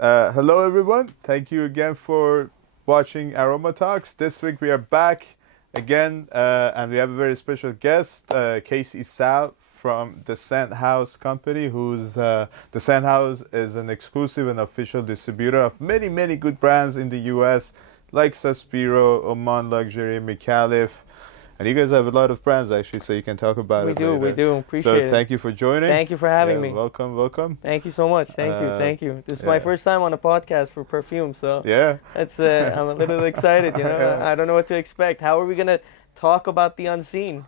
Hello everyone. Thank you again for watching AromaTalks. This week we are back again, and we have a very special guest, Kasey Sal from the Scent House company, the Scent House is an exclusive and official distributor of many good brands in the US, like SOSPIRO, Oman Luxury, Micallef. And you guys have a lot of brands actually, so you can talk about it later. We do. Appreciate So it. thank you for joining. Thank you for having me. Welcome. Thank you so much. Thank you. This is my first time on a podcast for Parfums, so yeah, it's I'm a little excited. You know, I don't know what to expect. How are we gonna talk about the unseen?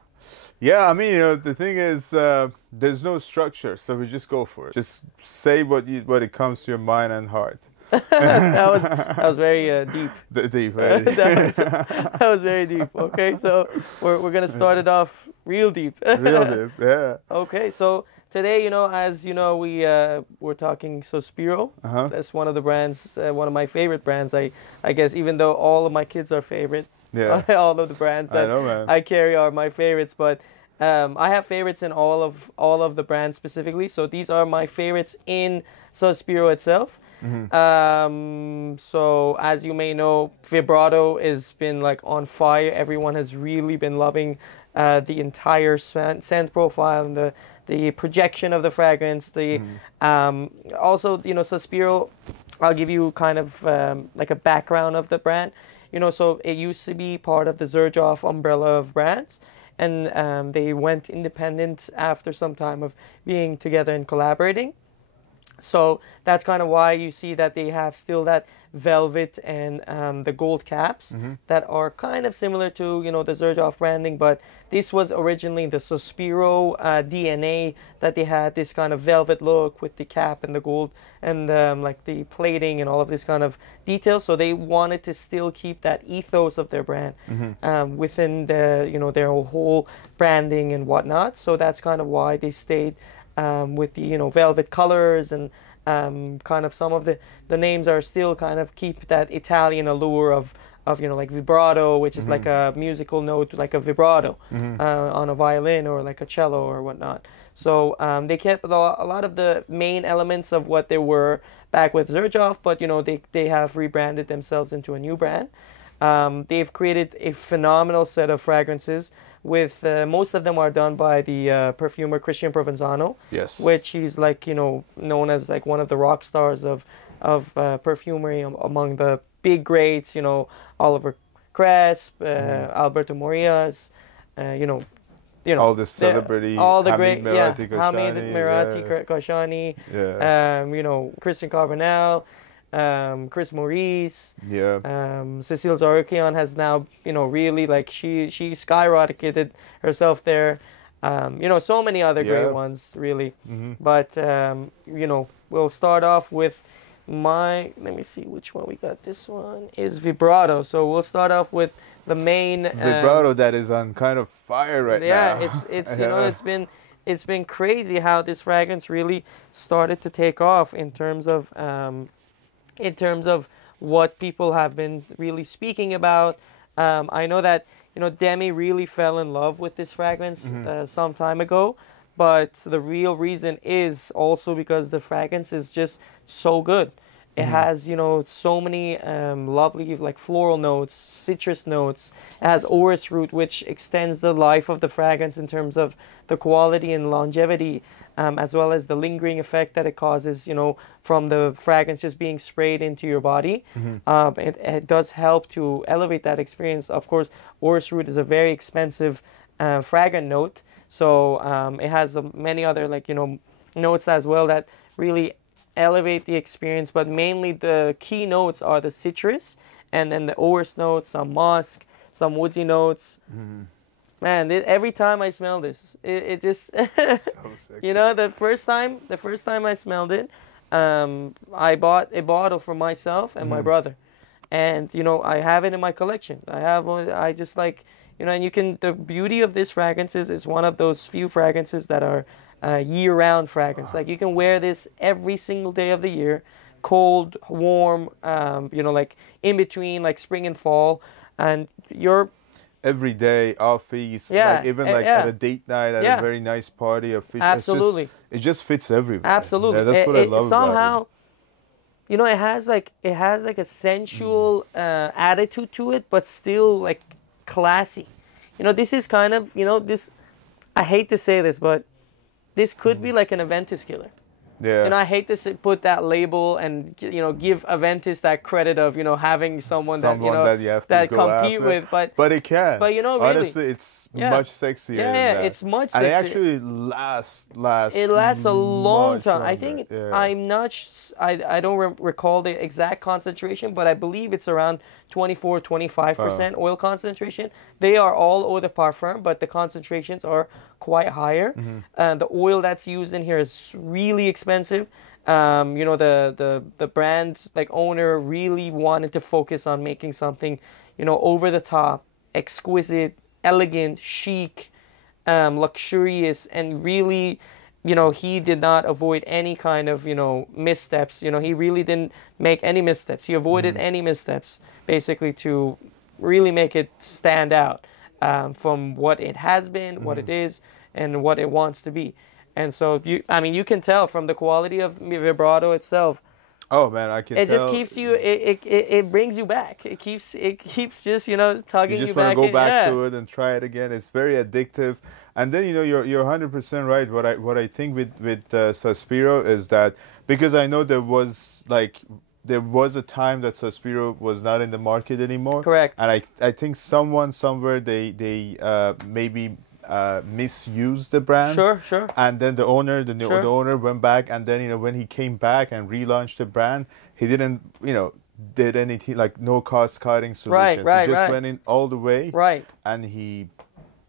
Yeah, I mean, the thing is, there's no structure, so we just go for it. Just say what it comes to your mind and heart. that was very deep. Deep, very deep. that was very deep. Okay, so we're gonna start it off real deep. Real deep, yeah. Okay, so today, as you know, we're talking SOSPIRO. That's one of the brands, one of my favorite brands. I guess even though all of my kids are favorite, all of the brands that I carry are my favorites, but I have favorites in all of the brands specifically. So these are my favorites in SOSPIRO itself. So as you may know, Vibrato has been like on fire. Everyone has really been loving the entire scent profile and the projection of the fragrance. Also, SOSPIRO, I'll give you kind of like a background of the brand. So it used to be part of the Xerjoff umbrella of brands, and they went independent after some time of being together and collaborating. So that's kind of why you see that they have still that velvet and the gold caps that are kind of similar to, the Xerjoff branding. But this was originally the SOSPIRO DNA, that they had this kind of velvet look with the cap and the gold and like the plating and all of this kind of detail. So they wanted to still keep that ethos of their brand within their whole branding and whatnot. So that's kind of why they stayed with the velvet colors, and kind of some of the names are still kind of keep that Italian allure of like vibrato, which is like a musical note, like a vibrato on a violin or like a cello or whatnot. So they kept a lot of the main elements of what they were back with Xerjoff, but they have rebranded themselves into a new brand. They've created a phenomenal set of fragrances. With most of them are done by the perfumer Christian Provenzano, yes, which he's like known as like one of the rock stars of perfumery among the big greats. Oliver Cresp, Alberto Morillas, all the celebrity, all the Hamed great, Hamed Arefian, Christian Carbonell. Chris Maurice, Cecile Zaroukian has now, really like she skyrocketed herself there. So many other great ones, really. But we'll start off with let me see which one we got. This one is Vibrato. So we'll start off with the main Vibrato that is on kind of fire right now. Yeah, it's it's been crazy how this fragrance really started to take off in terms of what people have been really speaking about. I know that Demi really fell in love with this fragrance some time ago, but the real reason is also because the fragrance is just so good. It has so many lovely like floral notes, citrus notes. It has orris root, which extends the life of the fragrance in terms of the quality and longevity. As well as the lingering effect that it causes, from the fragrance just being sprayed into your body. It does help to elevate that experience. Of course, orris root is a very expensive fragrant note, so it has many other notes as well that really elevate the experience. But mainly the key notes are the citrus, and then the orris notes, some musk, some woodsy notes. Man, every time I smell this, it just so sexy. The first time I smelled it, I bought a bottle for myself and my brother, and I have it in my collection. I just like and the beauty of this fragrance is it's one of those few fragrances that are year-round fragrance. Like you can wear this every single day of the year, cold, warm, like in between like spring and fall, and you're every day, office, like even like at a date night, at a very nice party, a fish. Absolutely. It just fits everywhere. Absolutely. Yeah, that's what I love somehow, about you know, it has like a sensual attitude to it, but still like classy. You know, this is kind of, you know, this, I hate to say this, but this could be like an Aventus killer. Yeah. You know, I hate to put that label and, you know, give Aventus that credit of, you know, having someone that, you know, that you have to that go compete after. with. But it can. But, you know, really. Honestly, it's much sexier Yeah, than yeah, that. it's much and sexier. it actually lasts. It lasts a long much time. I longer. think, Yeah. I'm not, I don't recall the exact concentration, but I believe it's around 24-25% oil concentration. They are all eau de parfum, but the concentrations are quite higher. The oil that's used in here is really expensive. You know, the brand like owner really wanted to focus on making something, you know, over the top, exquisite, elegant, chic, luxurious, and really, you know, he did not avoid any kind of, you know, missteps. You know, he really didn't make any missteps. He avoided any missteps, basically, to really make it stand out from what it has been, what it is, and what it wants to be. And so, you can tell from the quality of Vibrato itself. Oh man, I can tell. It just keeps you. It brings you back. It keeps just, you know, tugging you back. You just want to go back to it and try it again. It's very addictive. And then, you know, you're 100% right. What I think with SOSPIRO is that, because I know there was a time that SOSPIRO was not in the market anymore. Correct. And I think someone somewhere they maybe misused the brand. Sure. And then the owner went back, and then, you know, when he came back and relaunched the brand, he didn't, you know, did anything like no cost cutting solutions. Right. He just went in all the way. Right. And he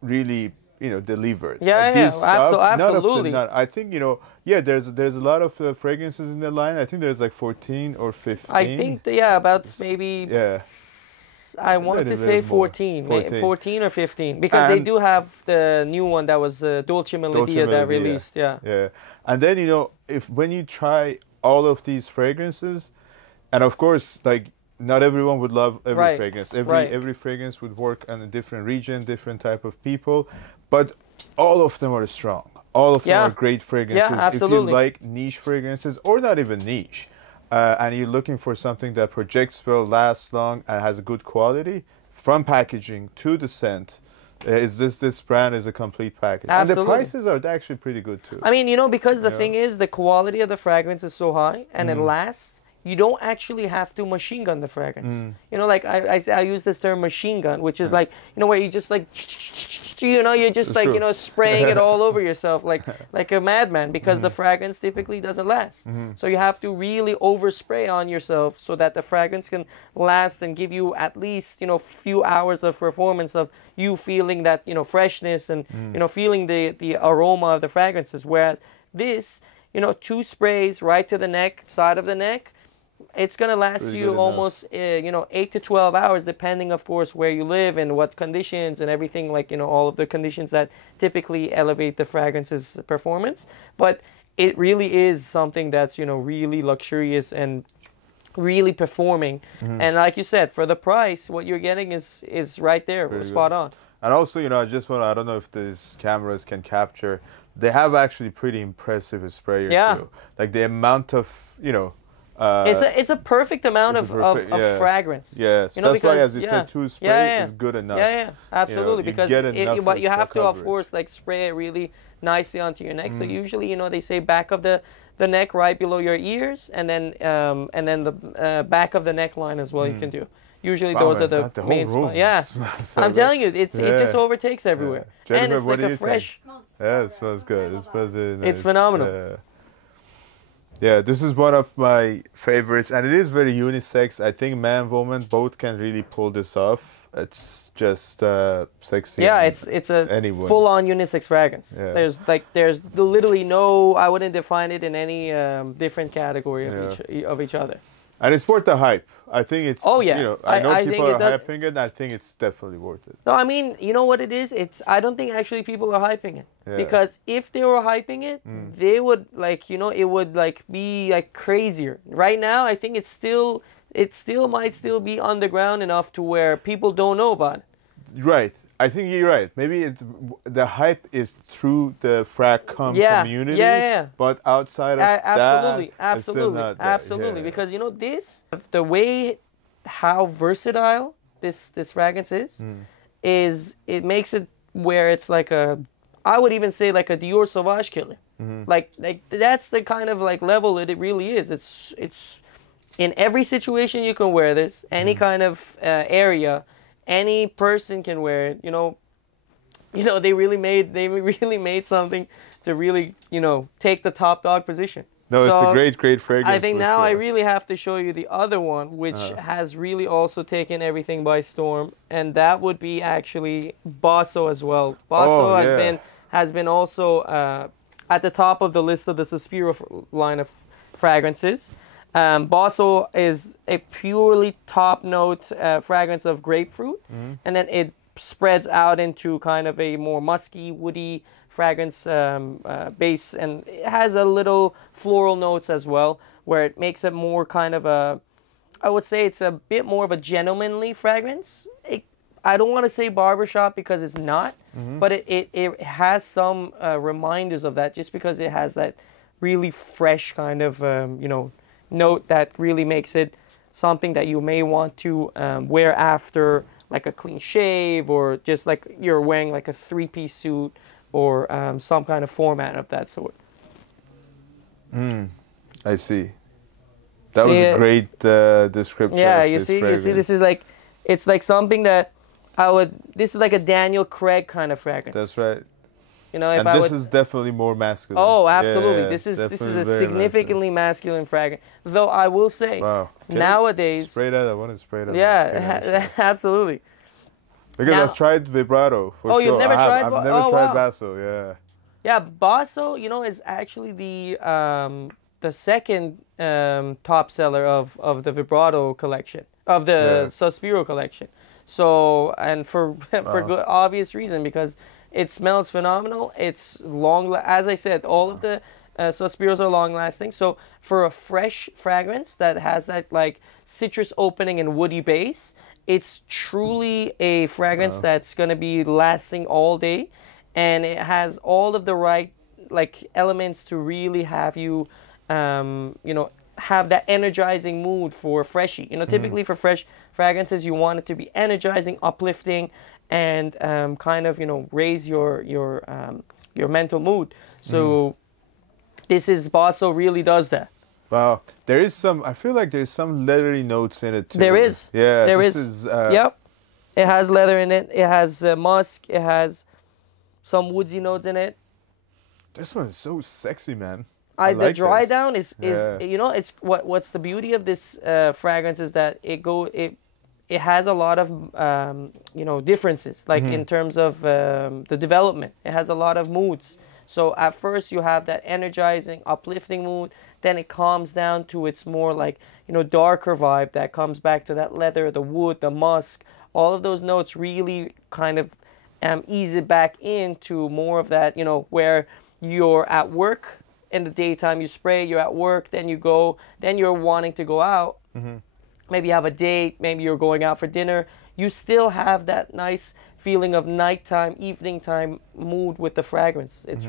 really, you know, delivered. Yeah, this stuff, absolutely. I think, you know, there's a lot of fragrances in the line. I think there's like 14 or 15. I think about maybe. Yeah. I want to say 14 or 15, because they do have the new one that was Dolce Melodia that released. Yeah. And then, you know, when you try all of these fragrances, and of course, like, not everyone would love every fragrance. Every fragrance would work in a different region, different type of people, but all of them are strong. All of them are great fragrances. Yeah, absolutely. If you like niche fragrances, or not even niche, and you're looking for something that projects well, lasts long, and has a good quality, from packaging to the scent, this brand is a complete package. Absolutely. And the prices are actually pretty good too. I mean, you know, because the thing is, the quality of the fragrance is so high, and it lasts. You don't actually have to machine gun the fragrance. You know, like I use this term machine gun, which is like, you know, where you just like, you know, you're just like, you know, spraying it all over yourself like a madman, because the fragrance typically doesn't last. So you have to really overspray on yourself so that the fragrance can last and give you at least, you know, few hours of performance of you feeling that, you know, freshness and, you know, feeling the aroma of the fragrances. Whereas this, you know, 2 sprays right to the neck, side of the neck, it's going to last Pretty you almost, you know, 8 to 12 hours, depending, of course, where you live and what conditions and everything, like, you know, all of the conditions that typically elevate the fragrance's performance. But it really is something that's, you know, really luxurious and really performing. And like you said, for the price, what you're getting is right there, spot on. And also, you know, I don't know if these cameras can capture, they have actually pretty impressive sprayer too. Like the amount of, you know, it's a perfect amount of fragrance. Yes, you know, that's why, as you said, 2 spray is good enough. Yeah, absolutely. You know, because but you have to, coverage. of course, like spray it really nicely onto your neck. So usually, you know, they say back of the neck, right below your ears, and then the back of the neckline as well. You can do. Usually, those are the main spots. Yeah, I'm telling you, it just overtakes everywhere, and it's like a fresh. Yeah, it smells good. It smells really nice. It's phenomenal. Yeah, this is one of my favorites, and it is very unisex. I think man, woman, both can really pull this off. It's just sexy. Yeah, it's a full-on unisex fragrance. Yeah. There's literally no, I wouldn't define it in any different category of each other. And it's worth the hype. I think it's. Oh yeah. You know, I know people are hyping it, and I think it's definitely worth it. No, I mean, you know what it is? I don't think actually people are hyping it, because if they were hyping it, they would, like, you know, it would like be like crazier. Right now, I think it still might still be underground enough to where people don't know about it. Right. I think you're right. Maybe it's the hype is through the frag.com Yeah, community. yeah. But outside of Absolutely, that, it's still not there. absolutely. Yeah. Because you know the way how versatile this fragrance is it makes it where it's like I would even say like a Dior Sauvage killer. Like that's the kind of like level that it really is. It's in every situation you can wear this, any kind of area, any person can wear it. You know, they really made something to really take the top dog position. No, so it's a great fragrance. I think now sure. I really have to show you the other one, which has really also taken everything by storm, and that would be actually Basso as well. Basso has been also at the top of the list of the Sospiro line of fragrances. Basso is a purely top note fragrance of grapefruit, and then it spreads out into kind of a more musky, woody fragrance base, and it has a little floral notes as well, where it makes it more kind of I would say it's a bit more of a gentlemanly fragrance. I don't want to say barbershop because it's not, but it has some reminders of that, just because it has that really fresh kind of note that really makes it something that you may want to wear after like a clean shave, or just like you're wearing like a 3-piece suit, or some kind of format of that sort. I see. That was a great description. Yeah, of you this see, fragrance. this is like, it's like something that this is like a Daniel Craig kind of fragrance. That's right. You know, if and this is definitely more masculine. Oh, absolutely. Yeah, this is definitely a very significantly masculine fragrance. Though I will say, wow. nowadays, spray that. I want to spray that. Yeah, absolutely. Because Now, I've tried Vibrato. For sure. You've never tried? I've never tried wow. Basso. Yeah. Yeah, Basso, is actually the second top seller of the Vibrato collection, of the Sospiro collection. So, and for good, obvious reason, because it smells phenomenal. It's as I said, all of the Sospiros are long lasting. So for a fresh fragrance that has that like citrus opening and woody base, it's truly a fragrance that's going to be lasting all day, and it has all of the right like elements to really have you have that energizing mood for freshie. Typically for fresh fragrances, you want it to be energizing, uplifting, and kind of raise your mental mood. So this is Basso really does that. Wow, there is some. I feel like there's some leathery notes in it too. There is. Yeah, there this is. is Yep, it has leather in it. It has musk. It has some woodsy notes in it. This one is so sexy, man. The dry down is it's what's the beauty of this fragrance is that it has a lot of differences, like in terms of the development. It has a lot of moods. So at first you have that energizing, uplifting mood. Then it calms down to its more like darker vibe that comes back to that leather, the wood, the musk. All of those notes really kind of ease it back into more of that where you're at work in the daytime, you spray, you're at work, then you go, then you're wanting to go out. Maybe you have a date, maybe you're going out for dinner. You still have that nice feeling of nighttime, evening time mood with the fragrance. It's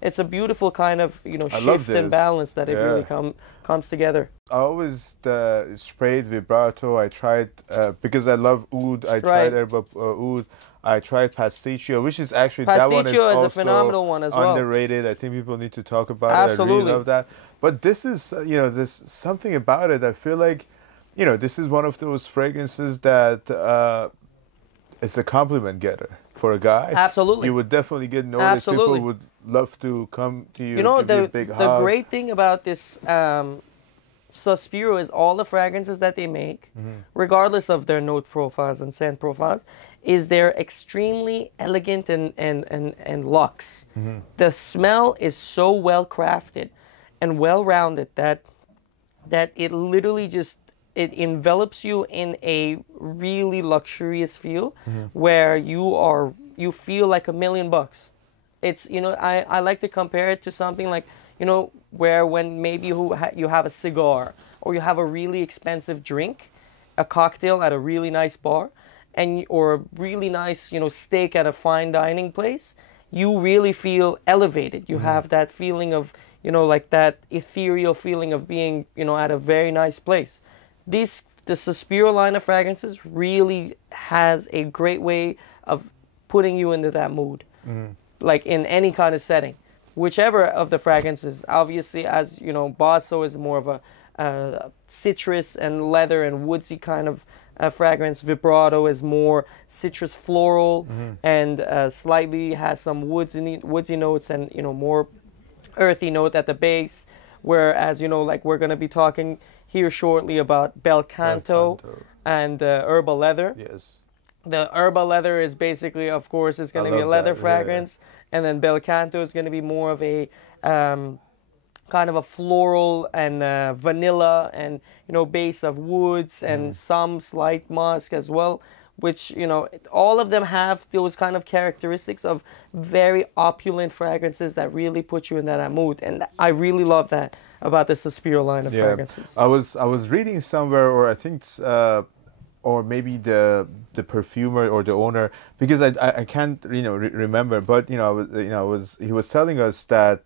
it's a beautiful kind of shift and balance that it really comes together. I always sprayed Vibrato. I tried because I love oud. I tried Erba oud. I tried Pasticcio, which is actually that one is also a phenomenal one as well. Underrated. I think people need to talk about it. I really love that. But this is there's something about it. I feel like this is one of those fragrances that it's a compliment getter for a guy. Absolutely. You would definitely get noticed. Absolutely. People would love to come to you. You know, give you a big hug. The great thing about this Sospiro is all the fragrances that they make, regardless of their note profiles and scent profiles, is they're extremely elegant and luxe. The smell is so well crafted and well rounded that it literally just it envelops you in a really luxurious feel where you feel like $1 million. It's I like to compare it to something like where when maybe you have a cigar or you have a really expensive drink, a cocktail at a really nice bar, and or a really nice, you know, steak at a fine dining place, you really feel elevated. You have that feeling of, you know, like that ethereal feeling of being, you know, at a very nice place. The Sospiro line of fragrances really has a great way of putting you into that mood, like in any kind of setting. Whichever of the fragrances, obviously, as you know, Basso is more of a citrus and leather and woodsy kind of fragrance. Vibrato is more citrus floral and slightly has some woodsy notes and, you know, more earthy note at the base. Whereas, you know, like we're going to be talking here shortly about Bel Canto and Erba Leather. Yes. The Erba Leather is basically, of course, is going to be a leather fragrance. And then Bel Canto is going to be more of a kind of a floral and vanilla and, you know, base of woods and some slight musk as well, which, you know, all of them have those kind of characteristics of very opulent fragrances that really put you in that mood. And I really love that about the Sospiro line of fragrances. I was reading somewhere, or I think or maybe the perfumer or the owner, because I can't, you know, remember, but, you know, he was telling us that,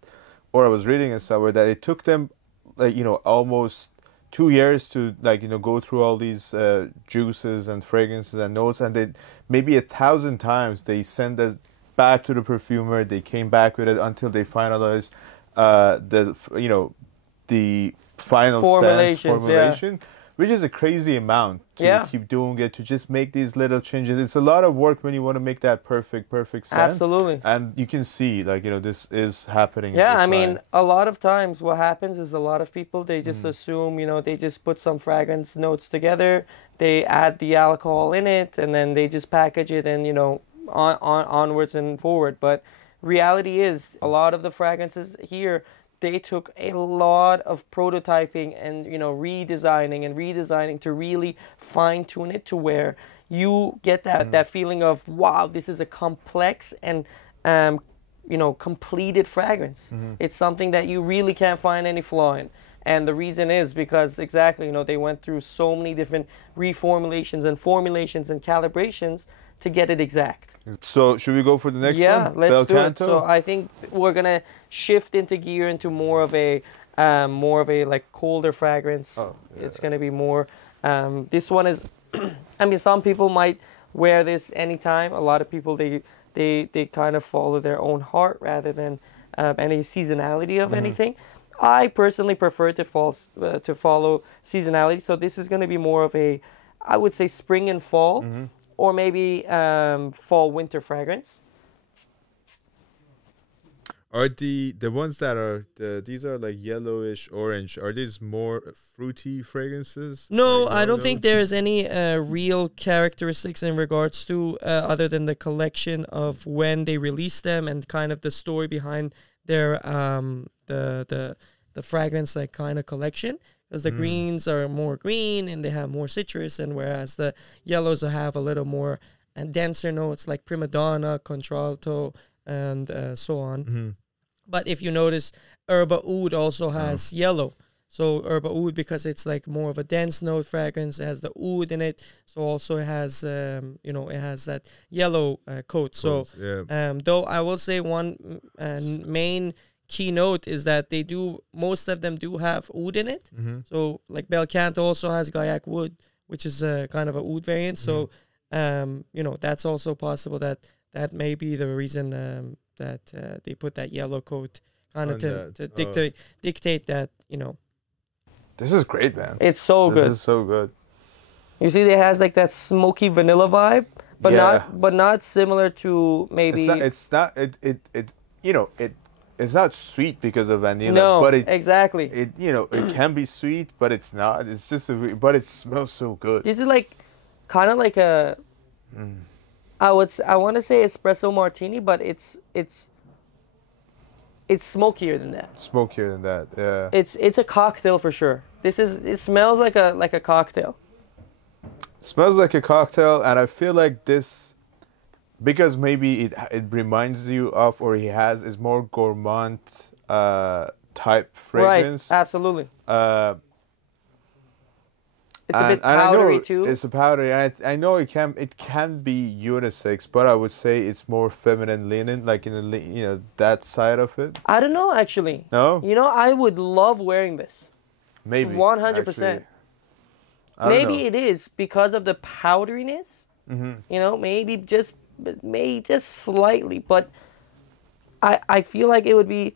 or I was reading it somewhere, that it took them, like, you know, almost 2 years to, like, you know, go through all these juices and fragrances and notes, and they maybe 1,000 times they sent it back to the perfumer, they came back with it until they finalized the, you know, the final formulation. Which is a crazy amount to keep doing it, to just make these little changes. It's a lot of work when you want to make that perfect scent. Absolutely. And you can see, like, you know, this is happening. Yeah, I mean, a lot of times what happens is a lot of people, they just assume, you know, they just put some fragrance notes together, they add the alcohol in it, and then they just package it and, you know, onwards and forward. But reality is, a lot of the fragrances here, they took a lot of prototyping and, you know, redesigning to really fine tune it to where you get that feeling of, wow, this is a complex and you know, completed fragrance. It's something that you really can't find any flaw in. And the reason is because, exactly, you know, they went through so many different reformulations and formulations and calibrations to get it exact. So should we go for the next one? Yeah, let's do Canto? it. So I think we're gonna shift into gear into more of a like colder fragrance. It's gonna be more. This one is, I mean, some people might wear this anytime. A lot of people they kind of follow their own heart rather than any seasonality of anything. I personally prefer to follow seasonality. So this is gonna be more of a, I would say, spring and fall. Or maybe fall winter fragrance. Are the ones that are these are like yellowish orange? Are these more fruity fragrances? No, I don't think there is any real characteristics in regards to other than the collection of when they released them and kind of the story behind their the fragrance like kind of collection. Because the greens are more green and they have more citrus, and whereas the yellows have a little more denser notes like prima donna, contralto, and so on. But if you notice, Erba Oud also has yellow. So Erba Oud, because it's like more of a dense note fragrance, it has the oud in it. So also it has, you know, it has that yellow coat. So though I will say one main keynote is that most of them do have oud in it. So like Bel Canto also has Gaiac wood, which is kind of a oud variant. So you know, that's also possible that may be the reason that they put that yellow coat kind of to dictate that, you know. This is great, man. It's so good. This is so good. You see, it has like that smoky vanilla vibe, but not similar to maybe. It's not sweet because of vanilla. No, but exactly. It can be sweet, but it's not. It's just but it smells so good. This is like kind of like a. I want to say espresso martini, but it's smokier than that. Smokier than that, yeah. It's a cocktail for sure. It smells like a cocktail. It smells like a cocktail, and I feel like this, because maybe it reminds you of, or is more gourmand type fragrance. Right, absolutely. It's a bit powdery too. It's a powdery. I know it can be unisex, but I would say it's more feminine leaning, like that side of it. I don't know actually. No. I would love wearing this. Maybe 100%. Maybe it is because of the powderiness. Mm-hmm. Maybe just slightly, but I feel like it would be.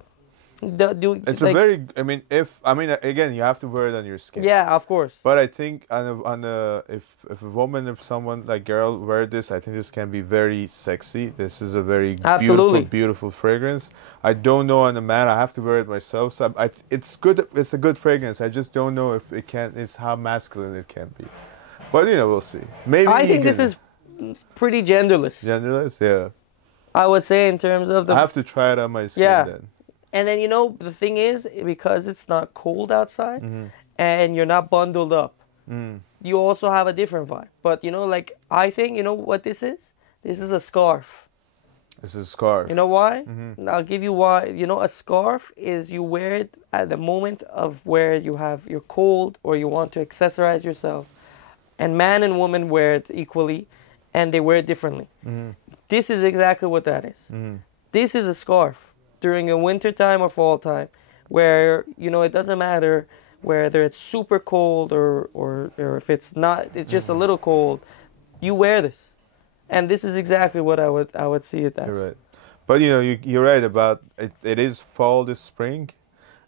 It's like, again, you have to wear it on your skin. Yeah, of course. But I think if a woman, if someone like girl wear this, I think this can be very sexy. This is a very beautiful fragrance. I don't know on a man. I have to wear it myself. So it's good. It's a good fragrance. I just don't know if it can. It's how masculine it can be. But we'll see. Maybe I think this is pretty genderless. Genderless, yeah. I would say in terms of the. I have to try it on my skin then. And then the thing is, because it's not cold outside, and you're not bundled up, you also have a different vibe. But I think what this is. This is a scarf. This is a scarf. You know why? And I'll give you why. A scarf is you wear it at the moment of where you're cold or you want to accessorize yourself, and man and woman wear it equally, and they wear it differently. This is exactly what that is. This is a scarf. During a winter time or fall time, where it doesn't matter whether it's super cold or if it's not, it's just a little cold. You wear this, and this is exactly what I would see it as. You're right, but you're right about it. It is fall this spring,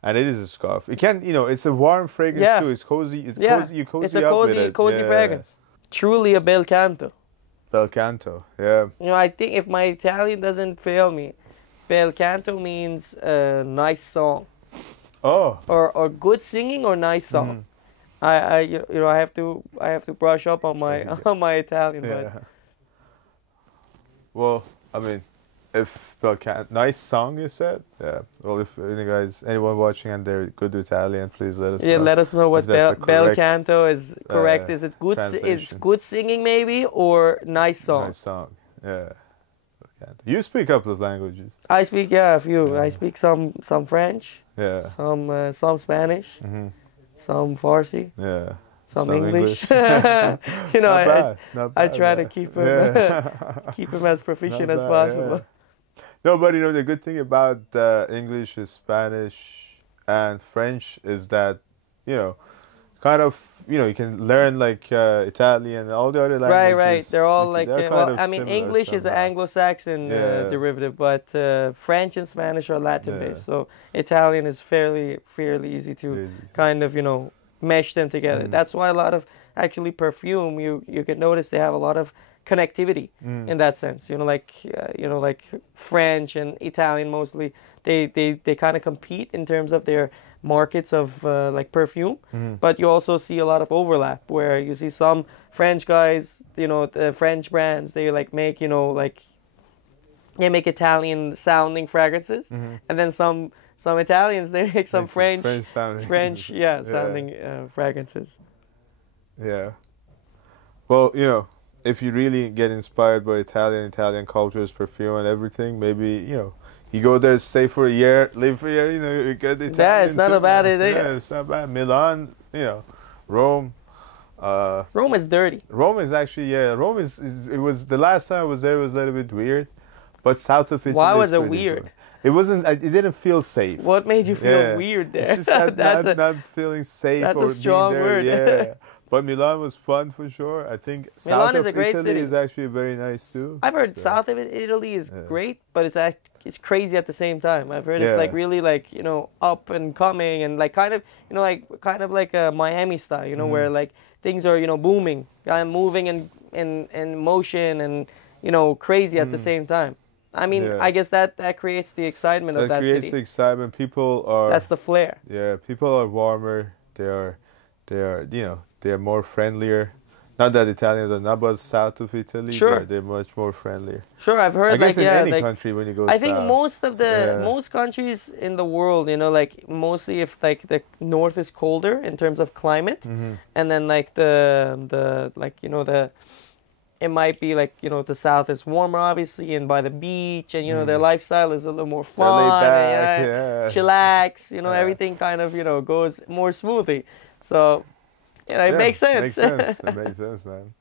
and it is a scarf. It can it's a warm fragrance too. It's cozy. It's cozy. You cozy. It's a cozy fragrance. Truly a Bel Canto. Bel Canto, yeah. I think if my Italian doesn't fail me. Bel Canto means nice song. Oh. Or good singing or nice song. I have to brush up on my Italian. Yeah. But. Well, if Bel Canto, nice song you said. Yeah. Well, if anyone watching and they're good Italian, please let us know. Yeah, let us know what Bel Canto is correct. Is it good? It's good singing maybe or nice song? Nice song. Yeah. You speak a couple of languages. I speak a few. I speak some French. Yeah. Some Spanish. Some Farsi. Yeah. Some English. Not bad. I try to keep him as proficient as possible. Yeah. No, but the good thing about English, Spanish, and French is that kind of you can learn like Italian and all the other languages. Right. They're all English is an Anglo-Saxon derivative, but French and Spanish are Latin-based. So Italian is fairly easy to kind of mesh them together. That's why a lot of actually perfume you can notice they have a lot of connectivity in that sense. Like French and Italian mostly they kind of compete in terms of their markets of like perfume, but you also see a lot of overlap where you see some French guys, the French brands, they like make they make Italian sounding fragrances, and then some Italians they make some French sounding fragrances. Yeah. Well, if you really get inspired by Italian cultures, perfume, and everything, maybe you go there, stay for a year, live for a year, you get Italian. Yeah, it's not a bad idea. Yeah, it's not bad. Milan, Rome. Rome is dirty. Rome is actually, Rome is it was, the last time I was there, it was a little bit weird. But south of Italy. Why was it weird? Good. It wasn't, it didn't feel safe. What made you feel weird there? It's just not feeling safe. That's or a strong being there. word. Yeah. But Milan was fun for sure. I think Milan south is a great Italy city. is actually very nice too. I've heard south of Italy is great, but it's crazy at the same time. I've heard it's like really like up and coming and like kind of like a Miami style, where like things are booming, moving in motion and crazy at the same time. I mean, I guess that creates the excitement of that city. That creates the excitement. People are. That's the flair. Yeah, people are warmer. They are more friendlier. Not that Italians are not, but south of Italy, they're much more friendlier. Sure, I've heard. I guess in any country when you go. I think most countries in the world, like mostly if like the north is colder in terms of climate, and then like it might be like the south is warmer obviously and by the beach and their lifestyle is a little more fun, chillax, everything kind of goes more smoothly. So You know, it makes sense. Makes sense. It makes sense, man.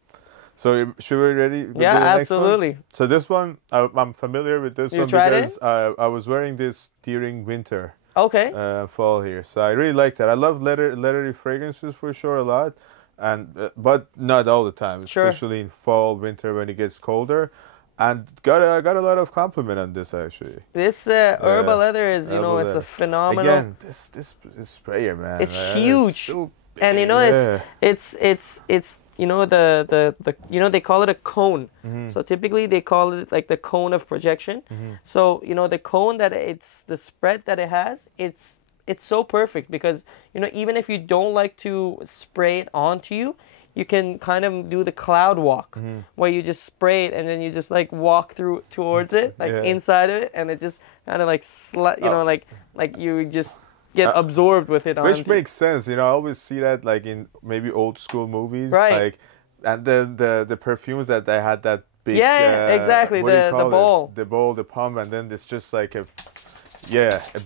So should we ready? Yeah, do the next absolutely. one? So this one, I'm familiar with this You one tried because I was wearing this during winter, Okay. fall here. So I really like that. I love leathery fragrances for sure a lot, and but not all the time, Sure. especially in fall, winter when it gets colder. And got a lot of compliment on this actually. This Erba Leather is, you Erba know, it's Leather. a phenomenal. Again, this sprayer, man. It's man, huge. so And you know, big. it's you know the you know, they call it a cone. Mm-hmm. So typically they call it like the cone of projection. So you know, the cone that it's the spread that it has, it's so perfect because, you know, even if you don't like to spray it onto you, you can kind of do the cloud walk where you just spray it and then you just like walk through towards it, like inside of it, and it just kind of like you know, like you just get absorbed with it. Which makes sense, you know. I always see that like in maybe old school movies, Right. like, and then the perfumes that they had that big, exactly, what do you the call it? bowl, the pump, and then it's just like a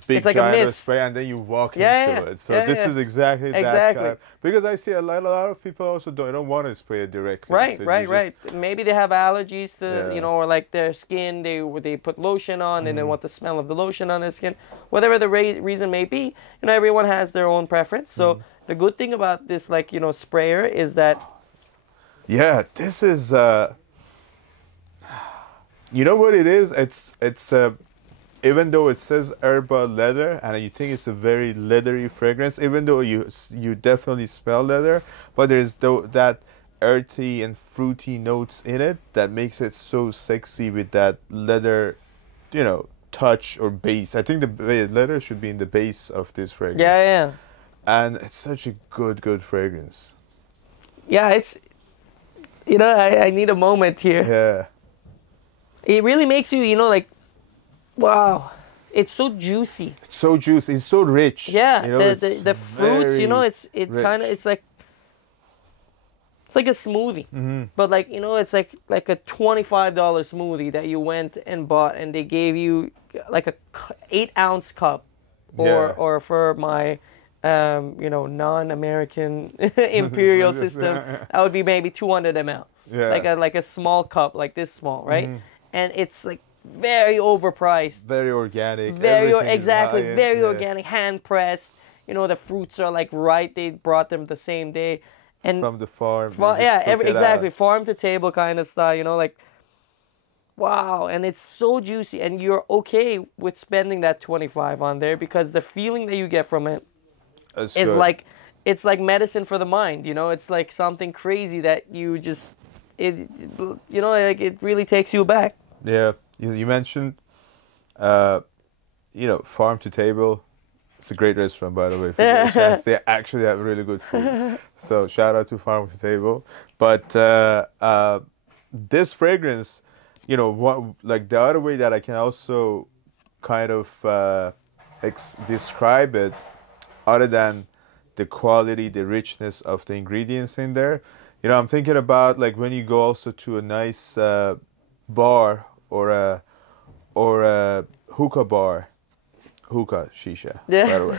big it's like a giant mist. spray, and then you walk into it. So Yeah, this yeah. is exactly that kind. Because I see a lot of people also don't want to spray it directly. Right, so right. Maybe they have allergies to, you know, or like their skin, they put lotion on and they want the smell of the lotion on their skin. Whatever the reason may be, you know, everyone has their own preference. So the good thing about this, like, you know, sprayer is that... Yeah, this is... you know what it is? It's even though it says Erba Leather, and you think it's a very leathery fragrance, even though you definitely smell leather, but there's that earthy and fruity notes in it that makes it so sexy with that leather, you know, touch or base. I think the leather should be in the base of this fragrance. Yeah. And it's such a good fragrance. Yeah, it's... You know, I need a moment here. Yeah. It really makes you, you know, like... Wow, it's so juicy. It's so juicy. It's so rich. Yeah, you know, the fruits. You know, it's kind of it's like a smoothie, but like, you know, it's like a $25 smoothie that you went and bought, and they gave you like a 8-ounce cup, or for my you know, non-American imperial system, that would be maybe 200 ml. Yeah, like a small cup, like this small, right? And it's like very overpriced, very organic, very organic, hand pressed. You know, the fruits are like right, they brought them the same day, and from the farm. Exactly, farm to table kind of style. You know, like, wow, and it's so juicy, and you're okay with spending that 25 on there because the feeling that you get from it is like, it's like medicine for the mind. You know, it's like something crazy that you just, you know, like it really takes you back. Yeah. You mentioned, you know, farm to table. It's a great restaurant, by the way. If you get a chance, they actually have really good food. So shout out to Farm to Table. But this fragrance, you know, like the other way that I can also kind of describe it, other than the quality, the richness of the ingredients in there, you know, I'm thinking about like when you go also to a nice bar or a hookah bar, shisha, by the way.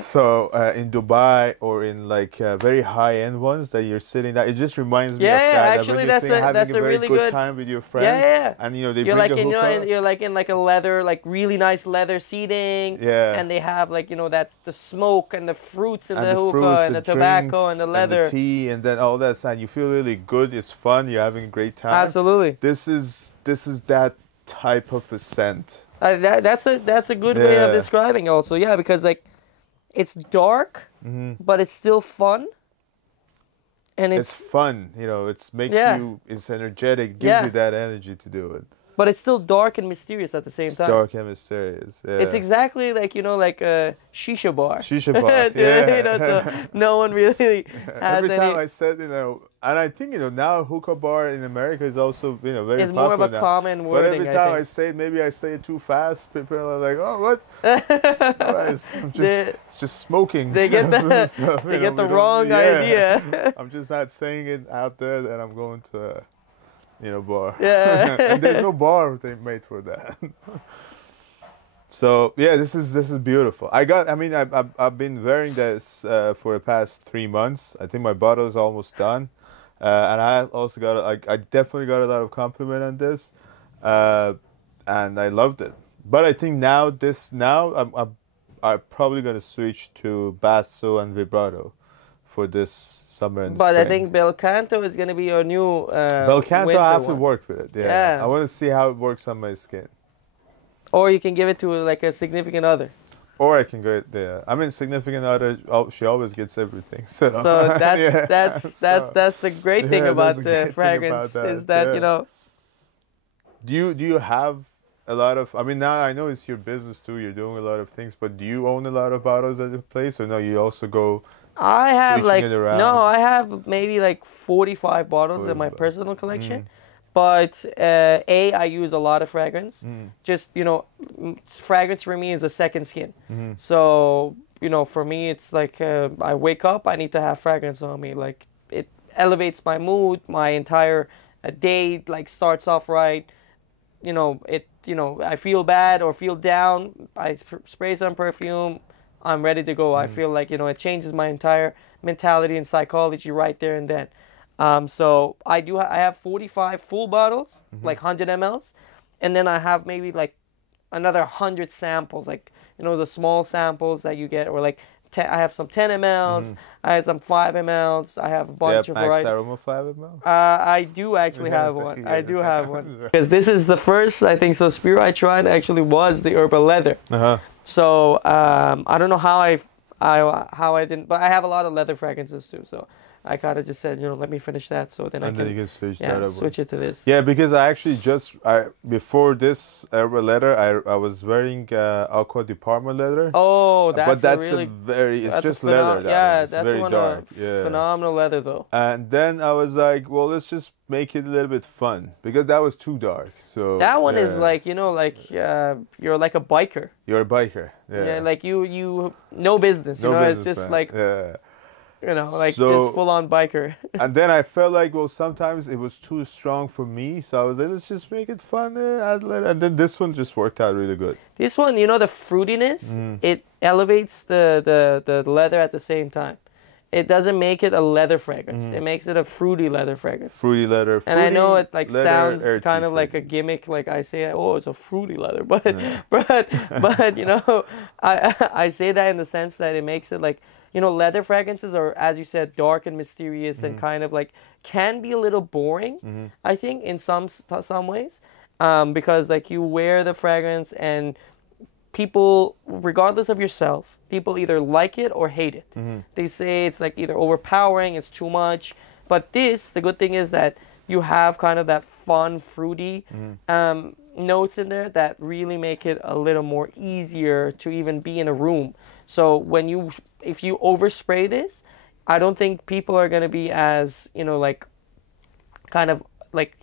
So in Dubai or in like very high-end ones that you're sitting at, it just reminds me of that. Actually, that's a very really good time with your friends. Yeah. And you know they you're bring like a hookah. you're like in like a leather, like really nice leather seating. Yeah. And they have like, you know, that's the smoke and the fruits and the hookah and the tobacco and the leather, and the tea, and then all that. And you feel really good. It's fun. You're having a great time. Absolutely. This is that type of a scent. That's a good way of describing also, because like it's dark, but it's still fun, and it's fun, you know. It's it's energetic, gives you that energy to do it. But it's still dark and mysterious at the same time. Dark and mysterious. Yeah. It's exactly like, you know, like a shisha bar. Shisha bar. Yeah. You know, so no one really has Every time I said, you know, and I think, you know, now hookah bar in America is also, you know, very it's popular more of a now. common wording. But every time I say it, maybe I say it too fast. People are like, "Oh, what? It's just smoking." They get the wrong idea. I'm just not saying it out there, and I'm going to, you know, bar. Yeah. And there's no bar they made for that. So yeah, this is beautiful. I mean, I've been wearing this for the past 3 months. I think my bottle is almost done, and I also got I definitely got a lot of compliment on this, and I loved it. But I think now I'm probably gonna switch to Basso and Vibrato for this summer and But spring. I think Bel Canto is gonna be your new Bel Canto, winter I have to one. work with it. Yeah, Yeah. I want to see how it works on my skin. Or you can give it to like a significant other. Or I can go there. I mean, significant other. She always gets everything. So, So that's yeah, that's the great thing yeah, about that's the the great thing fragrance about that, is that yeah. Do you have a lot of? I mean, now I know it's your business too. You're doing a lot of things, but do you own a lot of bottles at the place, or no? You also go I have switching like it around? no, I have maybe like 45 bottles in my 45. personal collection. But I use a lot of fragrance. Just fragrance for me is a second skin. So for me, it's like I wake up, I need to have fragrance on me. Like it elevates my mood, my entire day like starts off right. I feel bad or feel down, I spray some perfume, I'm ready to go. I feel like it changes my entire mentality and psychology right there and then. So I have 45 full bottles, like 100 mls, and then I have maybe like another 100 samples, like the small samples that you get, or like I have some 10 mls, I have some 5 mls, I have a bunch of varieties. MaxAroma 5 ml? I do actually have one. I do have one because this is the first I think SOSPIRO I tried actually was the Erba Leather. So I don't know how I didn't, but I have a lot of leather fragrances too. So I kind of just said, let me finish that, so then Then you can switch that over. switch it to this. Yeah, because I actually before this Erba Leather, I was wearing Aqua di Parma leather. Oh, that's it's just leather. That's very one dark. Yeah. phenomenal leather though. And then I was like, well, let's just make it a little bit fun because that was too dark. So that one is like you're like a biker. You're a biker. Yeah. Yeah, like you no business. No business, it's just man. like yeah. Just full on biker. And then I felt like, well, sometimes it was too strong for me, so I was like, let's just make it fun. And then this one just worked out really good. This one, the fruitiness, it elevates the leather at the same time. It doesn't make it a leather fragrance. It makes it a fruity leather fragrance. Fruity leather. And I know it like leather, sounds kind of like a gimmick, like I say, oh, it's a fruity leather, but I say that in the sense that it makes it like. Leather fragrances are, as you said, dark and mysterious and kind of like can be a little boring, I think, in some ways, because like you wear the fragrance and people, regardless of yourself, people either like it or hate it. They say it's like either overpowering, it's too much. But the good thing is that you have kind of that fun, fruity notes in there that really make it a little more easier to even be in a room. So if you overspray this, I don't think people are going to be as,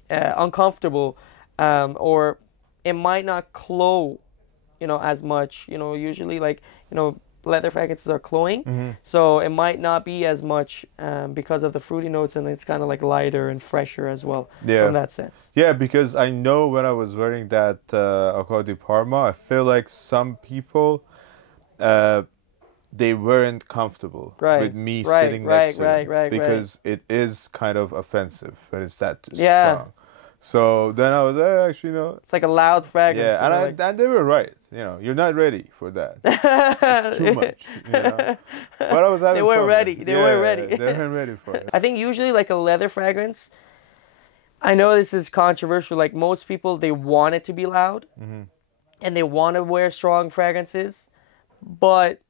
uncomfortable, or it might not cloy, as much. Usually leather fragrances are cloying, so it might not be as much because of the fruity notes, and it's kind of like lighter and fresher as well from that sense. Yeah, because I know when I was wearing that Acqua di Parma, I feel like some people they weren't comfortable with me sitting next to them because it is kind of offensive when it's that strong. So then I was actually, it's like a loud fragrance. Yeah, and they were right. You're not ready for that. It's too much. But I was having They weren't fun. ready. They weren't ready. They weren't ready for it. I think usually like a leather fragrance, I know this is controversial. Like most people, they want it to be loud, and they want to wear strong fragrances, but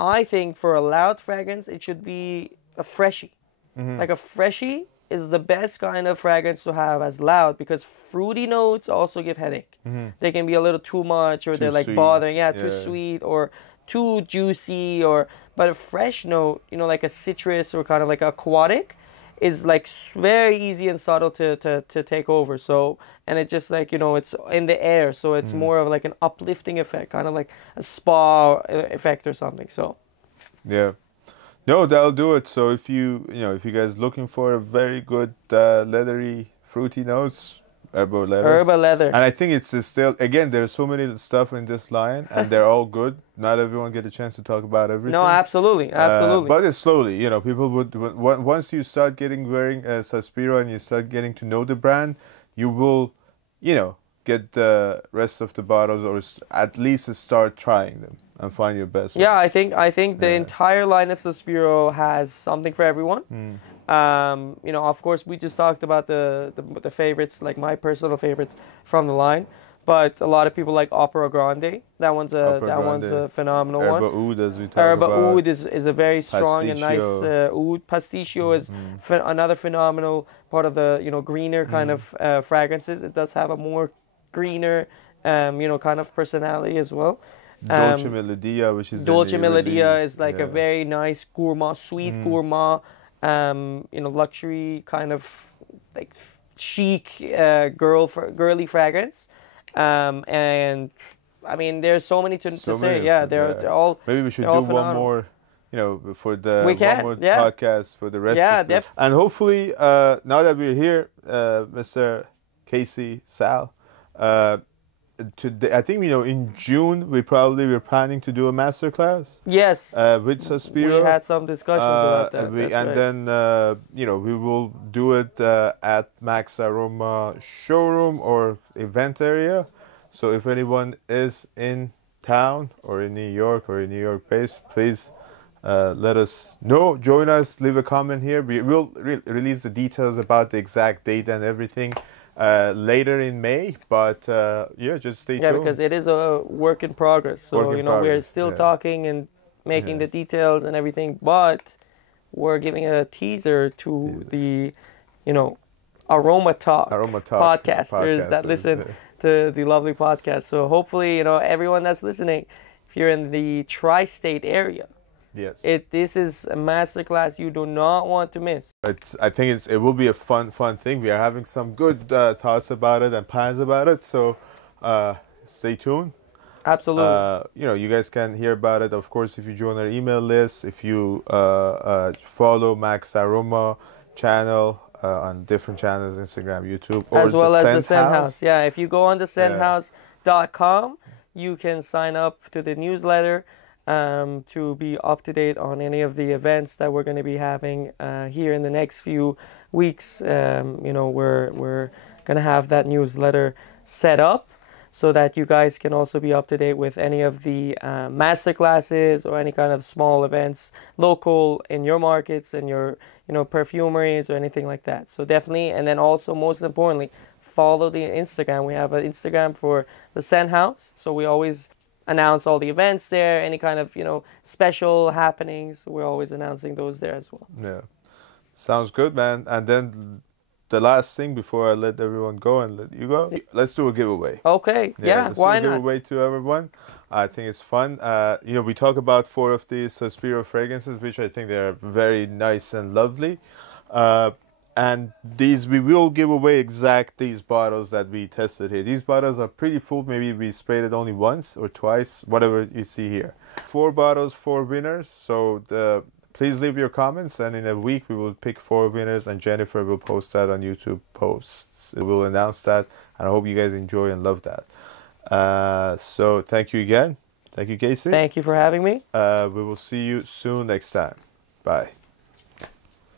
I think for a loud fragrance, it should be a freshie. Like a freshie is the best kind of fragrance to have as loud because fruity notes also give headache. They can be a little too much, or they're like sweet. bothering. Too sweet or too juicy. But a fresh note, like a citrus or kind of like aquatic, is like very easy and subtle to take over. So, and it just like, it's in the air. So it's more of like an uplifting effect, kind of like a spa effect or something. So, yeah. No, that'll do it. So if you guys looking for a very good leathery, fruity notes, Erba Leather. Erba Leather. And I think it's still, again, there's so many stuff in this line, and they're all good. Not everyone get a chance to talk about everything. No, absolutely, absolutely. But it's slowly, you know, people would, once you start getting wearing Sospiro and you start getting to know the brand, you will, you know, get the rest of the bottles, or at least start trying them and find your best one. Yeah, I think the entire line of Sospiro has something for everyone. You know, of course, we just talked about the favorites, like my personal favorites from the line, but a lot of people like Opera Grande. That one's a phenomenal one. Erba Oud, as we talked Erba about. Oud is a very strong and nice oud. Pasticcio is another phenomenal part of the, you know, greener kind of fragrances. It does have a more greener, you know, kind of personality as well. Dolce Melodia, which is Dolce Melodia is like a very nice gourmand, sweet gourmand, you know, luxury kind of like chic girly fragrance. And I mean, there's so many to say. Yeah, they're all. Maybe we should do one more, you know, for the one more podcast for the rest of this. And hopefully, now that we're here, Mr. Kasey Sal, today, I think, you know, in June we're planning to do a masterclass. Yes. With Sospiro. We had some discussions about that. Then you know, we will do it at MaxAroma showroom or event area. So if anyone is in town or in New York or in New York based, please let us know. Join us. Leave a comment here. We will release the details about the exact date and everything later in May, but yeah, just stay tuned. Yeah, because it is a work in progress. So, you know, we're still talking and making the details and everything, but we're giving a teaser to the, you know, AromaTalk podcasters that listen to the lovely podcast. So hopefully, you know, everyone that's listening, if you're in the tri-state area, yes, this is a masterclass you do not want to miss. I think it will be a fun thing. We are having some good thoughts about it and plans about it. So stay tuned. Absolutely. You know, you guys can hear about it, of course, if you join our email list, if you follow MaxAroma channel on different channels, Instagram, YouTube, or as well as the Scent House. Yeah, if you go on the scenthouse.com, you can sign up to the newsletter to be up to date on any of the events that we're going to be having here in the next few weeks. You know, we're going to have that newsletter set up so that you guys can also be up to date with any of the master classes or any kind of small events local in your markets and your, you know, perfumeries or anything like that. So definitely, and then also most importantly, follow the Instagram. We have an Instagram for the Scent House, so we always announce all the events there, any kind of, you know, special happenings. We're always announcing those there as well. Yeah, sounds good, man. And then the last thing before I let everyone go and let you go, let's do a giveaway. Okay, yeah, why not? Let's do a giveaway to everyone. I think it's fun. You know, we talk about 4 of these Sospiro fragrances, which I think they're very nice and lovely. And these, we will give away these bottles that we tested here. These bottles are pretty full. Maybe we sprayed it only once or twice, whatever you see here. 4 bottles, 4 winners. So please leave your comments, and in a week we will pick 4 winners, and Jennifer will post that on YouTube posts. We'll announce that, and I hope you guys enjoy and love that. So thank you again. Thank you, Kasey. Thank you for having me. We will see you soon next time. Bye.